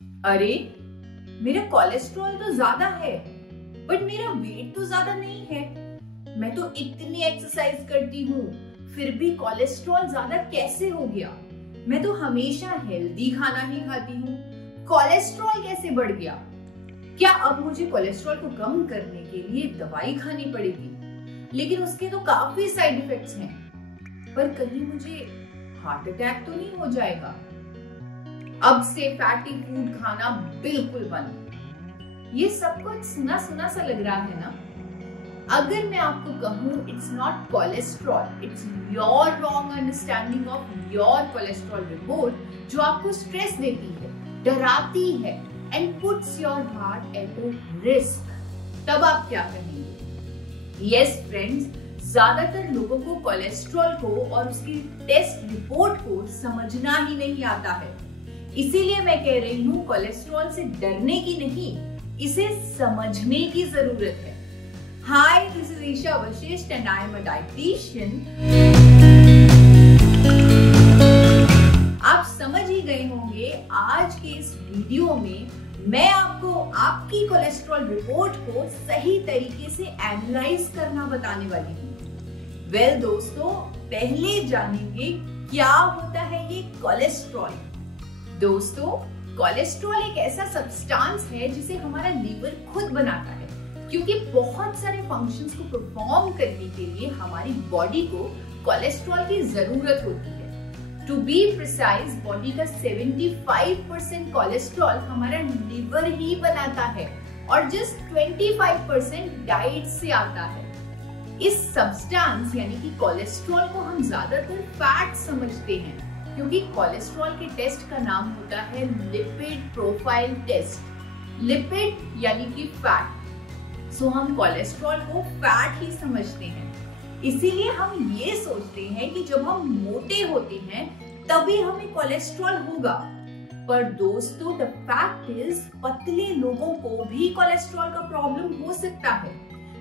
अरे, मेरा कोलेस्ट्रॉल तो ज्यादा है, बट मेरा वेट तो ज्यादा नहीं है। मैं तो इतनी एक्सरसाइज करती हूँ, फिर भी कोलेस्ट्रॉल ज्यादा कैसे हो गया? मैं तो हमेशा हेल्दी खाना ही खाती हूँ, कोलेस्ट्रॉल कैसे बढ़ गया? क्या अब मुझे कोलेस्ट्रॉल को कम करने के लिए दवाई खानी पड़ेगी? लेकिन उसके तो काफी साइड इफेक्ट्स हैं। पर कहीं मुझे हार्ट अटैक तो नहीं हो जाएगा? अब से फैटी फूड खाना बिल्कुल बंद। ये सब कुछ सुना सुना सा लग रहा है ना? अगर मैं आपको कहूं it's not cholesterol, it's your wrong understanding of your cholesterol report जो आपको स्ट्रेस देती है, डराती है and puts your heart at risk, तब आप क्या कहेंगे? यस फ्रेंड्स, ज्यादातर लोगों को कोलेस्ट्रॉल को और उसकी टेस्ट रिपोर्ट को समझना ही नहीं आता है। इसीलिए मैं कह रही हूँ कोलेस्ट्रॉल से डरने की नहीं, इसे समझने की जरूरत है। Hi, this is Isha Vashisht and I am a dietitian. आप समझ ही गए होंगे आज के इस वीडियो में मैं आपको आपकी कोलेस्ट्रॉल रिपोर्ट को सही तरीके से एनालाइज करना बताने वाली हूँ। वेल दोस्तों, पहले जानेंगे क्या होता है ये कोलेस्ट्रॉल। दोस्तों, कोलेस्ट्रॉल एक ऐसा सब्सटेंस है जिसे हमारा लीवर खुद बनाता है, क्योंकि बहुत सारे फंक्शंस को परफॉर्म करने के लिए हमारी बॉडी को कोलेस्ट्रॉल की जरूरत होती है। टू बी प्रिसाइज, बॉडी का 75% कोलेस्ट्रॉल हमारा लीवर ही बनाता है और जस्ट 25% डाइट से आता है। इस सब्सटेंस यानी कि कोलेस्ट्रॉल को हम ज्यादातर फैट समझते हैं, क्योंकि कोलेस्ट्रॉल के टेस्ट का नाम होता है लिपिड प्रोफाइल टेस्ट। लिपिड यानी कि फैट, सो हम कोलेस्ट्रॉल को फैट ही समझते हैं। इसीलिए हम ये सोचते हैं कि जब हम मोटे होते हैं तभी हमें कोलेस्ट्रॉल होगा। पर दोस्तों, द फैक्ट इज पतले लोगों को भी कोलेस्ट्रॉल का प्रॉब्लम हो सकता है,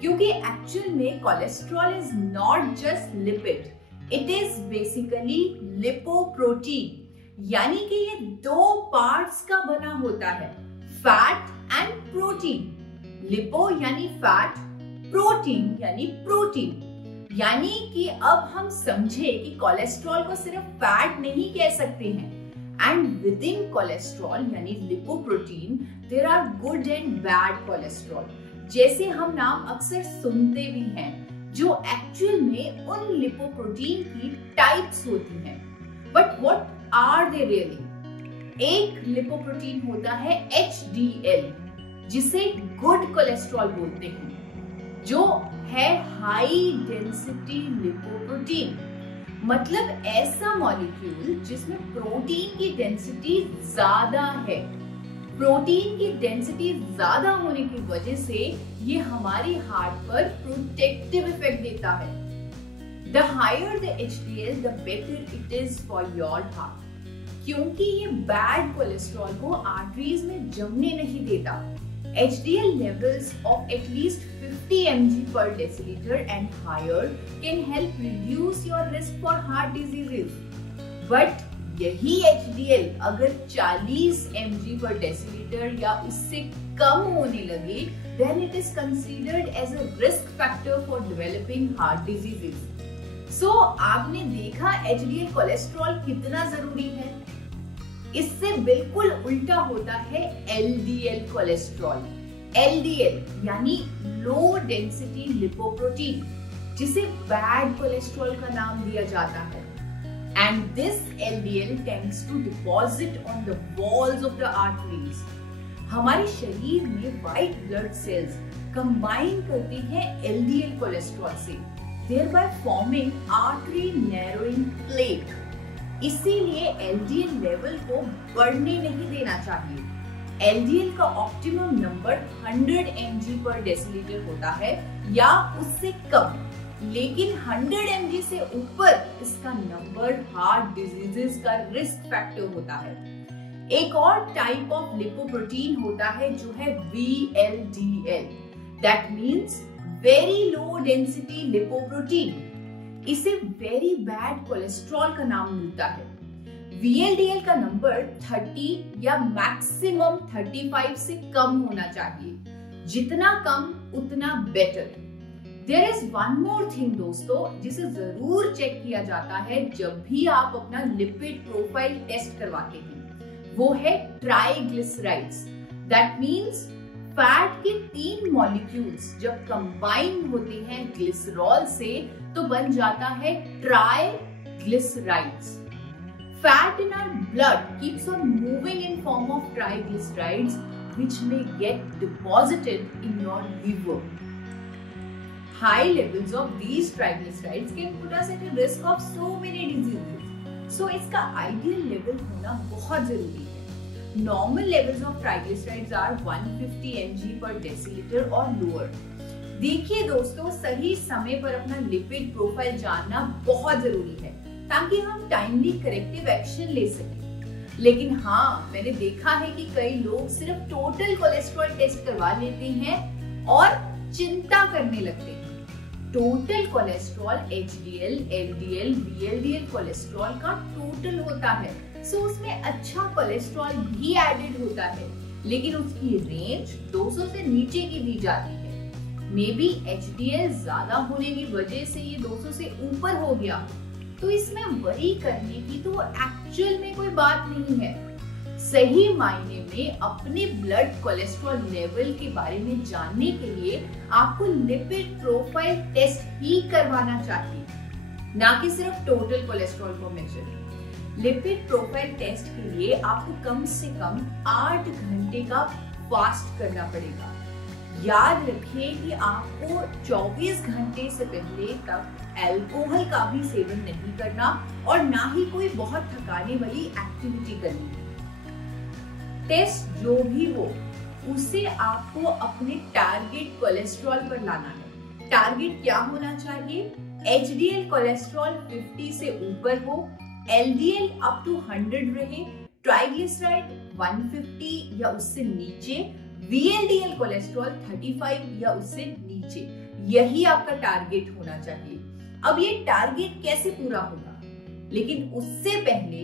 क्योंकि एक्चुअल में cholesterol is not just lipid, it is basically lipoprotein, यानी कि ये दो पार्ट्स का बना होता है, फैट एंड प्रोटीन। लिपो यानी फैट, प्रोटीन यानी प्रोटीन। यानी कि अब हम समझे कि कोलेस्ट्रॉल को सिर्फ फैट नहीं कह सकते हैं, एंड विद इन कोलेस्ट्रॉल यानी lipoprotein there are good and bad cholesterol, जैसे हम नाम अक्सर सुनते भी हैं, जो एक्चुअल में उन लिपोप्रोटीन की टाइप्स होती हैं। But what are they really? एक लिपोप्रोटीन होता है HDL, जिसे गुड कोलेस्ट्रॉल बोलते हैं, जो है हाई डेंसिटी लिपोप्रोटीन, मतलब ऐसा मॉलिक्यूल जिसमें प्रोटीन की डेंसिटी ज्यादा है। प्रोटीन की डेंसिटी ज्यादा होने की वजह से ये हमारी हार्ट पर प्रोटेक्टिव इफेक्ट देता है। The higher the HDL, the better it is for your heart, क्योंकि ये बैड कोलेस्ट्रॉल को आर्टरीज में जमने नहीं देता। HDL levels of at least 50 mg per deciliter and higher can help reduce your risk for heart diseases. But यही HDL अगर 40 mg per deciliter या उससे कम होने लगे, then it is considered as a risk factor for developing heart diseases. So आपने देखा HDL cholesterol कितना जरूरी है? इससे बिल्कुल उल्टा होता है LDL कोलेस्ट्रॉल। LDL यानी लो डेंसिटी लिपोप्रोटीन, जिसे बैड कोलेस्ट्रॉल का नाम दिया जाता है। And this LDL tends to deposit on the walls of the arteries. हमारे शरीर में व्हाइट ब्लड सेल्स कंबाइन करती हैं LDL कोलेस्ट्रॉल से, thereby forming artery narrowing plaque। इसीलिए LDL लेवल को बढ़ने नहीं देना चाहिए। LDL का ऑप्टिमम नंबर 100 mg पर डेसिलीटर होता है या उससे कम, लेकिन 100 mg से ऊपर इसका नंबर हार्ट डिजीजेस का रिस्क फैक्टर होता है। एक और टाइप ऑफ लिपोप्रोटीन होता है जो है VLDL, that means very low density lipoprotein. इसे वेरी बैड कोलेस्ट्रॉल का नाम मिलता है। VLDL का नंबर 30 या मैक्सिमम 35 से कम होना चाहिए। जितना कम उतना better. There is one more thing दोस्तों, जिसे जरूर चेक किया जाता है जब भी आप अपना लिपिड प्रोफाइल टेस्ट करवाते हैं, वो है ट्राइग्लिसराइड्स। दैट मीन्स फैट के 3 मॉलिक्यूल्स जब कंबाइन होते हैं ग्लिसरॉल से तो बन जाता है triglycerides. Fat in our blood keeps on moving in form of triglycerides which may get deposited in your liver. High levels of these triglycerides can put us at a risk of so many diseases. So इसका ideal level होना बहुत जरूरी है। Normal levels of triglycerides are 150 mg per deciliter or lower. देखिए दोस्तों, सही समय पर अपना लिपिड प्रोफाइल जानना बहुत जरूरी है ताकि हम टाइमली करेक्टिव एक्शन ले सकें। लेकिन हाँ, मैंने देखा है कि कई लोग सिर्फ टोटल कोलेस्ट्रॉल टेस्ट करवा लेते हैं और चिंता करने लगते हैं। Total cholesterol HDL, LDL, VLDL cholesterol का टोटल होता है, सो उसमें अच्छा कोलेस्ट्रॉल भी एडेड होता है, लेकिन उसकी रेंज 200 से नीचे की दी जाती है। मे बी HDL ज्यादा होने की वजह से ये 200 से ऊपर हो गया, तो इसमें वरी करने की तो एक्चुअल में कोई बात नहीं है। सही मायने में अपने ब्लड कोलेस्ट्रॉल लेवल के बारे में जानने के लिए आपको लिपिड प्रोफाइल टेस्ट ही करवाना चाहिए, ना कि सिर्फ टोटल कोलेस्ट्रॉल को मेजर। लिपिड प्रोफाइल टेस्ट के लिए आपको कम से कम 8 घंटे का फास्ट करना पड़ेगा। याद रखिए कि आपको 24 घंटे से पहले तक अल्कोहल का भी सेवन नहीं करना और ना ही कोई बहुत थकाने वाली एक्टिविटी करनी है। टेस्ट जो भी हो उसे आपको अपने टारगेट कोलेस्ट्रॉल पर लाना है। टारगेट क्या होना चाहिए? HDL कोलेस्ट्रॉल 50 से ऊपर हो, LDL अप टू 100 रहे, ट्राइग्लिसराइड 150 या उससे नीचे, VLDL कोलेस्ट्रॉल 35 या उससे नीचे। यही आपका टारगेट होना चाहिए। अब ये टारगेट कैसे पूरा होगा? लेकिन उससे पहले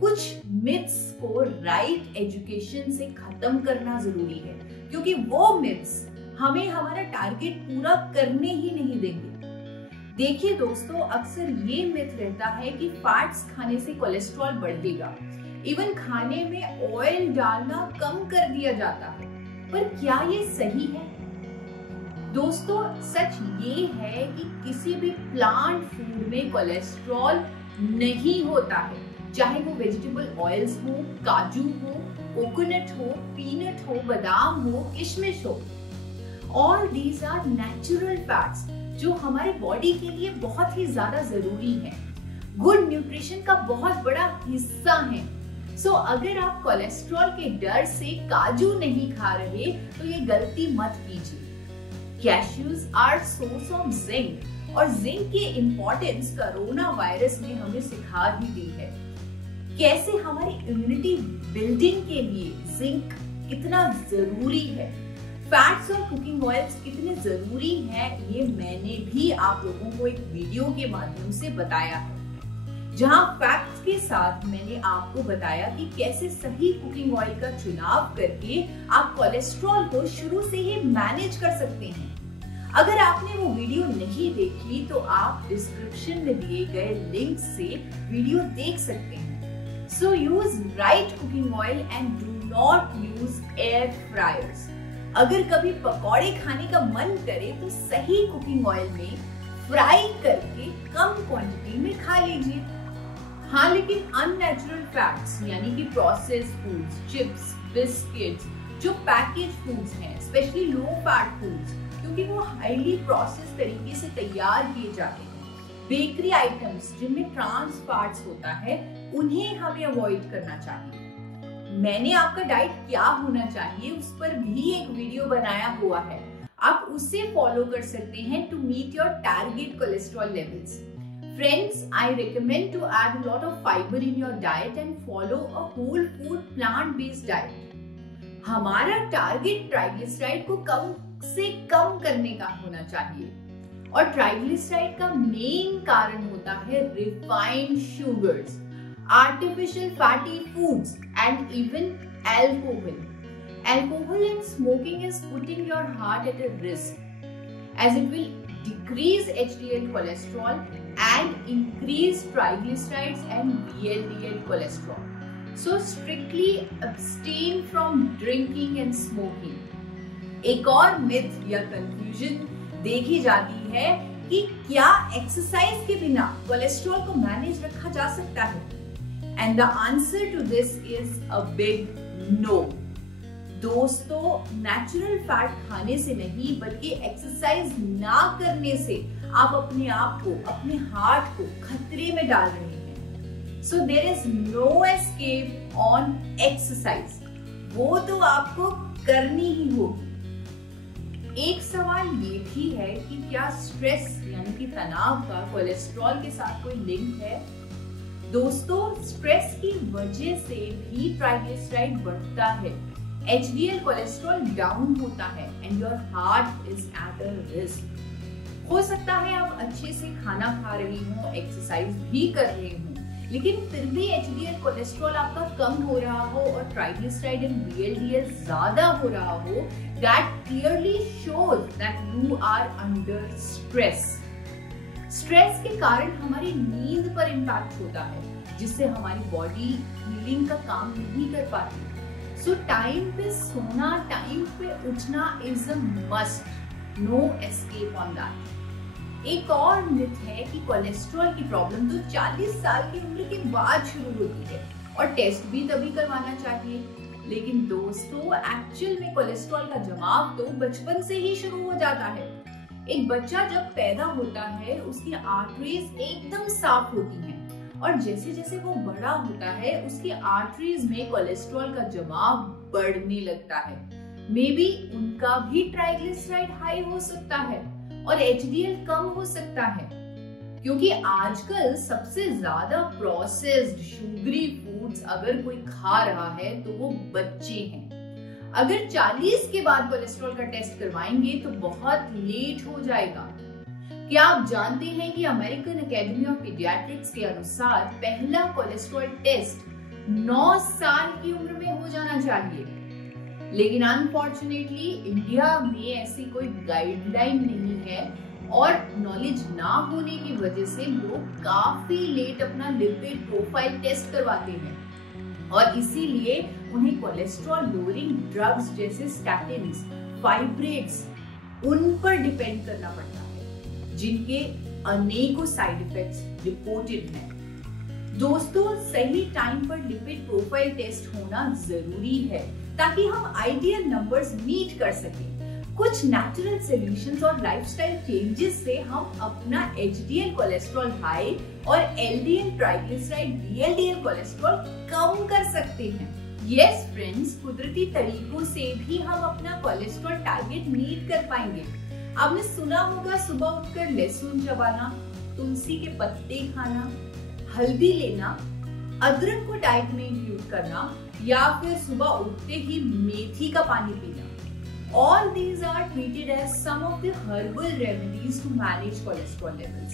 कुछ मिथ्स को राइट एजुकेशन से खत्म करना जरूरी है, क्योंकि वो मिथ्स हमें हमारा टारगेट पूरा करने ही नहीं देंगे। देखिए दोस्तों, अक्सर ये मिथ रहता है कि फैट्स खाने से कोलेस्ट्रॉल बढ़ेगा। इवन खाने में ऑयल डालना कम कर दिया जाता है, पर क्या ये सही है? दोस्तों, सच ये है कि किसी भी प्लांट फूड में कोलेस्ट्रॉल नहीं होता है, चाहे वो वेजिटेबल ऑयल्स हो, काजू हो, कोकोनट हो, पीनट हो, बादाम हो, किशमिश हो। All these are natural fats जो हमारे बॉडी के लिए बहुत ही ज्यादा जरूरी है, गुड न्यूट्रिशन का बहुत बड़ा हिस्सा है। सो अगर आप कोलेस्ट्रॉल के डर से काजू नहीं खा रहे तो ये गलती मत कीजिए। Cashews are source of zinc और जिंक की इंपॉर्टेंस कोरोना वायरस ने हमें सिखा ही दी है। कैसे हमारी इम्यूनिटी बिल्डिंग के लिए जिंक कितना जरूरी है, फैट्स और कुकिंग ऑयल्स कितने जरूरी हैं, ये मैंने भी आप लोगों को एक वीडियो के माध्यम से बताया है, जहां फैक्ट्स के साथ मैंने आपको बताया कि कैसे सही कुकिंग ऑयल का चुनाव करके आप कोलेस्ट्रॉल को शुरू से ही मैनेज कर सकते हैं। अगर आपने वो वीडियो नहीं देखी तो आप डिस्क्रिप्शन में दिए गए लिंक से वीडियो देख सकते हैं। So use right cooking oil and do not use air fryers. अगर कभी पकौड़े खाने का मन करे तो सही कुकिंग ऑयल में फ्राई करके कम क्वांटिटी में खा लीजिए। हाँ, लेकिन अननेचुरल फैट्स यानी कि प्रोसेस्ड फूड्स, चिप्स, बिस्किट्स, जो पैकेज फूड्स हैं, स्पेशली लो फैट फूड्स, क्योंकि वो हाईली प्रोसेस्ड तरीके से तैयार किए जाते हैं, बेकरी आइटम्स जिनमें ट्रांस फैट्स होता है, उन्हें हमें अवॉइड करना चाहिए। मैंने आपका डाइट क्या होना चाहिए उस पर भी एक वीडियो बनाया हुआ है, आप उसे फॉलो कर सकते हैं to meet your target cholesterol levels. Friends, I recommend to add a lot of fiber in your diet and follow a whole food plant-based diet. हमारा टारगेट ट्राइग्लिसराइड को कम से कम करने का होना चाहिए, और ट्राइग्लिसराइड का मेन कारण होता है refined sugars. artificial fatty foods, and even alcohol. Alcohol and smoking is putting your heart at a risk, as it will decrease HDL cholesterol and increase triglycerides and VLDL cholesterol. So strictly abstain from drinking and smoking. एक और myth या confusion देखी जाती है कि क्या exercise के बिना कोलेस्ट्रॉल को मैनेज रखा जा सकता है? And the answer to this is a big no. दोस्तों, नेचुरल फैट खाने से नहीं बल्कि एक्सरसाइज ना करने से आप अपने आप को, अपने हार्ट को खतरे में डाल रहे हैं। So there is no escape on exercise, वो तो आपको करनी ही होगी। एक सवाल ये भी है कि क्या स्ट्रेस यानी कि तनाव का कोलेस्ट्रॉल के साथ कोई लिंक है? दोस्तों, स्ट्रेस की वजह से भी ट्राइग्लिसराइड बढ़ता है, HDL कोलेस्ट्रॉल डाउन होता है and your heart is at a risk. हो सकता है आप अच्छे से खाना खा रही हो, एक्सरसाइज भी कर रहे हो, लेकिन फिर भी HDL कोलेस्ट्रॉल आपका कम हो रहा हो और ट्राइग्लिसराइड एंड VLDL ज्यादा हो रहा हो, that clearly shows that you are under stress. Stress के कारण हमारी नींद पर इम्पैक्ट होता है, जिससे हमारी बॉडी हीलिंग का काम नहीं कर पाती। सो टाइम पे सोना, टाइम पे उठना is a must, no escape on that. एक और मिथ है कि कोलेस्ट्रॉल की प्रॉब्लम तो 40 साल की उम्र के बाद शुरू होती है और टेस्ट भी तभी करवाना चाहिए। लेकिन दोस्तों, एक्चुअल में कोलेस्ट्रॉल का जमाव तो बचपन से ही शुरू हो जाता है। एक बच्चा जब पैदा होता है उसकी आर्टरीज एकदम साफ होती हैं और जैसे जैसे वो बड़ा होता है उसकी आर्टरीज में कोलेस्ट्रॉल का जमाव बढ़ने लगता है। मे बी उनका भी ट्राइग्लिसराइड हाई हो सकता है और HDL कम हो सकता है, क्योंकि आजकल सबसे ज्यादा प्रोसेस्ड शुगरी फूड्स अगर कोई खा रहा है तो वो बच्चे हैं। अगर 40 के बाद कोलेस्ट्रॉल का टेस्ट करवाएंगे तो बहुत लेट हो जाएगा। क्या आप जानते हैं कि अमेरिकन एकेडमी ऑफ पीडियाट्रिक्स के अनुसार पहला कोलेस्ट्रॉल टेस्ट 9 साल की उम्र में हो जाना चाहिए, लेकिन अनफॉर्चुनेटली इंडिया में ऐसी कोई गाइडलाइन नहीं है और नॉलेज ना होने की वजह से लोग काफी लेट अपना लिपिड प्रोफाइल टेस्ट करवाते हैं और इसीलिए उन्हें कोलेस्ट्रॉल लोअरिंग ड्रग्स जैसे स्टैटिन्स, फाइब्रेट्स, उन पर डिपेंड करना पड़ता है, जिनके अनेकों साइड इफेक्ट्स रिपोर्टेड हैं। दोस्तों, सही टाइम पर लिपिड प्रोफाइल टेस्ट होना जरूरी है ताकि हम आइडियल नंबर्स मीट कर सकें। कुछ नेचुरल सॉल्यूशंस और लाइफस्टाइल चेंजेस से हम अपना HDL कोलेस्ट्रॉल हाई और LDL ट्राइग्लिसराइड VLDL कोलेस्ट्रॉल कम कर सकते हैं। यस फ्रेंड्स, कुदरती तरीकों से भी हम अपना कोलेस्ट्रॉल टारगेट मीट कर पाएंगे। आपने सुना होगा सुबह उठकर लहसुन चबाना, तुलसी के पत्ते खाना, हल्दी लेना, अदरक को डाइट में इंक्लूड करना या फिर सुबह उठते ही मेथी का पानी पीना। All these are treated as some of the herbal remedies to manage cholesterol levels.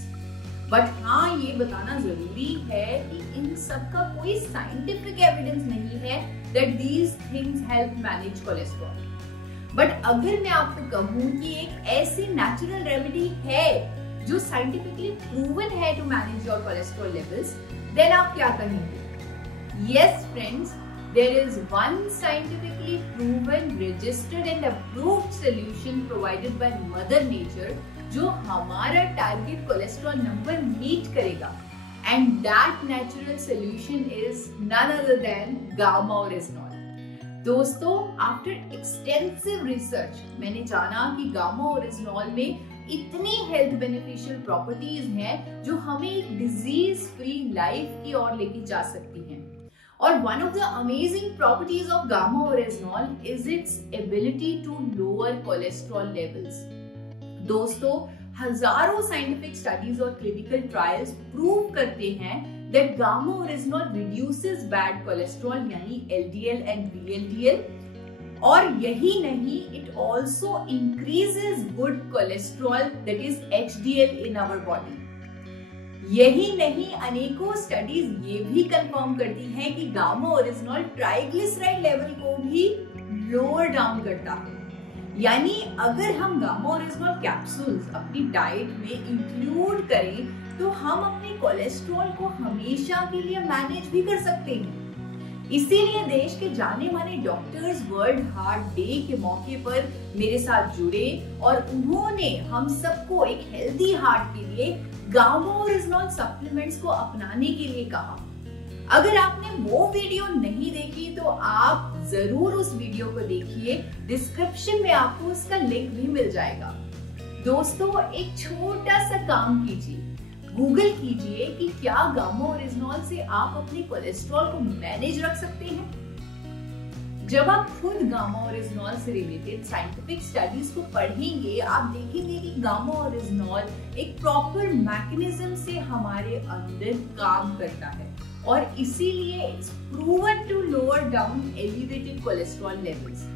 But हाँ, ये बताना जरूरी है कि इन सब का कोई साइंटिफिक एविडेंस नहीं है that these things help manage cholesterol. But अगर मैं आपको कहूँ कि एक ऐसी नेचुरल रेमेडी है जो साइंटिफिकली प्रूवन है to manage your cholesterol levels, then आप क्या कहेंगे? Yes friends, there is one scientifically proven, registered and approved solution provided by Mother Nature जो हमारा टारगेट कोलेस्ट्रॉल नंबर मीट करेगा, and that natural solution is none other than gamma oryzanol. दोस्तों, after extensive research मैंने जाना कि gamma original में इतनी health beneficial properties हैं जो हमें एक डिजीज फ्री लाइफ की ओर लेके जा सकती हैं। और one of the amazing properties of gamma oryzanol is its ability to lower cholesterol levels. दोस्तों, हजारों साइंटिफिक स्टडीज और क्लिनिकल ट्रायल्स प्रूव करते हैं that gamma oryzanol reduces bad cholesterol यानी LDL and VLDL, और यही नहीं, it also increases good cholesterol that is HDL in our body. यही नहीं, अनेकों स्टडीज ये भी कंफर्म करती हैं कि गामा ओरिजिनॉल ट्राइग्लिसराइड लेवल को भी लोअर डाउन करता है। यानी अगर हम गामा ओरिजिनॉल कैप्सूल्स अपनी डाइट में इंक्लूड करें तो हम अपने कोलेस्ट्रॉल को हमेशा के लिए मैनेज भी कर सकते हैं। इसीलिए देश के जाने माने डॉक्टर्स वर्ल्ड हार्ट डे के मौके पर मेरे साथ जुड़े और उन्होंने हम सबको एक हेल्दी हार्ट के लिए गामा ओरिजिनॉल सप्लीमेंट्स को अपनाने के लिए कहा। अगर आपने वो वीडियो नहीं देखी तो आप जरूर उस वीडियो को देखिए, डिस्क्रिप्शन में आपको उसका लिंक भी मिल जाएगा। दोस्तों, एक छोटा सा काम कीजिए, गूगल कीजिए कि क्या गामा ओरिजिनॉल से आप अपने कोलेस्ट्रॉल को मैनेज रख सकते हैं। जब आप खुद गामा ओरिजिनॉल से रिलेटेड साइंटिफिक स्टडीज को पढ़ेंगे, आप देखेंगे कि गामा ओरिजिनॉल एक प्रॉपर मैकेनिज्म से हमारे अंदर काम करता है और इसीलिए it's proven to lower down elevated cholesterol levels.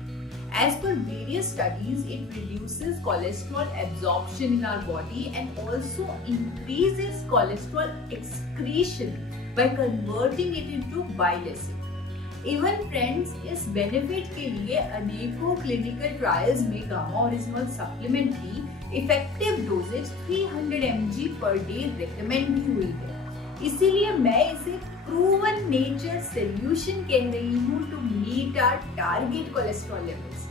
As per various studies, it reduces cholesterol absorption in our body and also increases cholesterol excretion by converting it into bile acid. Even friends, इस benefit के लिए अनेकों clinical trials में gamma oryzanol supplement की effective doses 300 mg per day recommend भी हुई है. इसीलिए मैं इसे प्रूवन नेचर सोल्यूशन कह रही हूँ to meet our target cholesterol levels.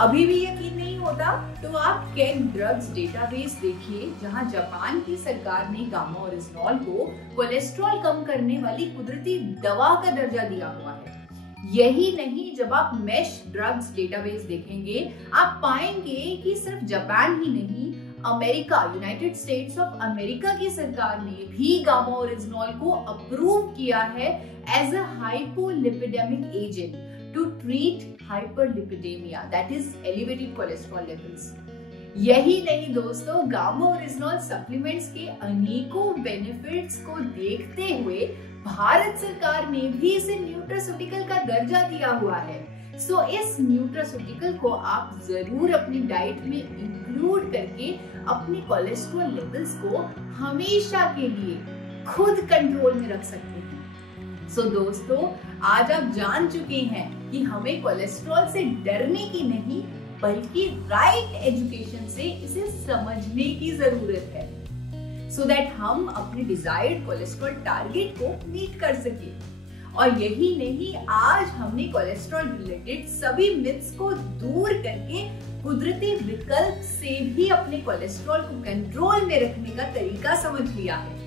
अभी भी यकीन नहीं होता तो आप केग ड्रग्स डेटाबेस देखिए, जहां जापान की सरकार ने गामा ओरिजिनॉल को कोलेस्ट्रॉल कम करने वाली कुदरती दवा का दर्जा दिया हुआ है. यही नहीं, जब आप मेश ड्रग्स डेटाबेस देखेंगे आप पाएंगे कि सिर्फ जापान ही नहीं, America, United states of America की सरकार ने भी गामा ओरिजिनॉल को अप्रूव किया है as a hypolipidemic agent to treat hyperlipidemia, that is elevated cholesterol levels. यही नहीं दोस्तों, गामा ओरिजिनॉल सप्लीमेंट्स के अनेकों बेनिफिट्स को देखते हुए भारत सरकार ने भी इसे न्यूट्रास्यूटिकल का दर्जा दिया हुआ है. सो इस न्यूट्रास्यूटिकल को आप जरूर अपनी डाइट में इंक्लूड करके अपने कोलेस्ट्रॉल लेवल्स को हमेशा के लिए खुद कंट्रोल में रख सकते हैं. सो दोस्तों, आज आप जान चुके हैं कि हमें कोलेस्ट्रॉल से डरने की नहीं बल्कि राइट एजुकेशन से इसे समझने की जरूरत है, सो दैट हम अपने डिजायर्ड कोलेस्ट्रॉल टारगेट को मीट कर सके. और यही नहीं, आज हमने कोलेस्ट्रॉल रिलेटेड सभी मिथ्स को दूर करके कुदरती विकल्प से भी अपने कोलेस्ट्रॉल को कंट्रोल में रखने का तरीका समझ लिया है.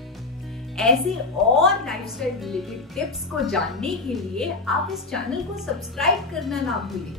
ऐसे और लाइफस्टाइल रिलेटेड टिप्स को जानने के लिए आप इस चैनल को सब्सक्राइब करना ना भूलें.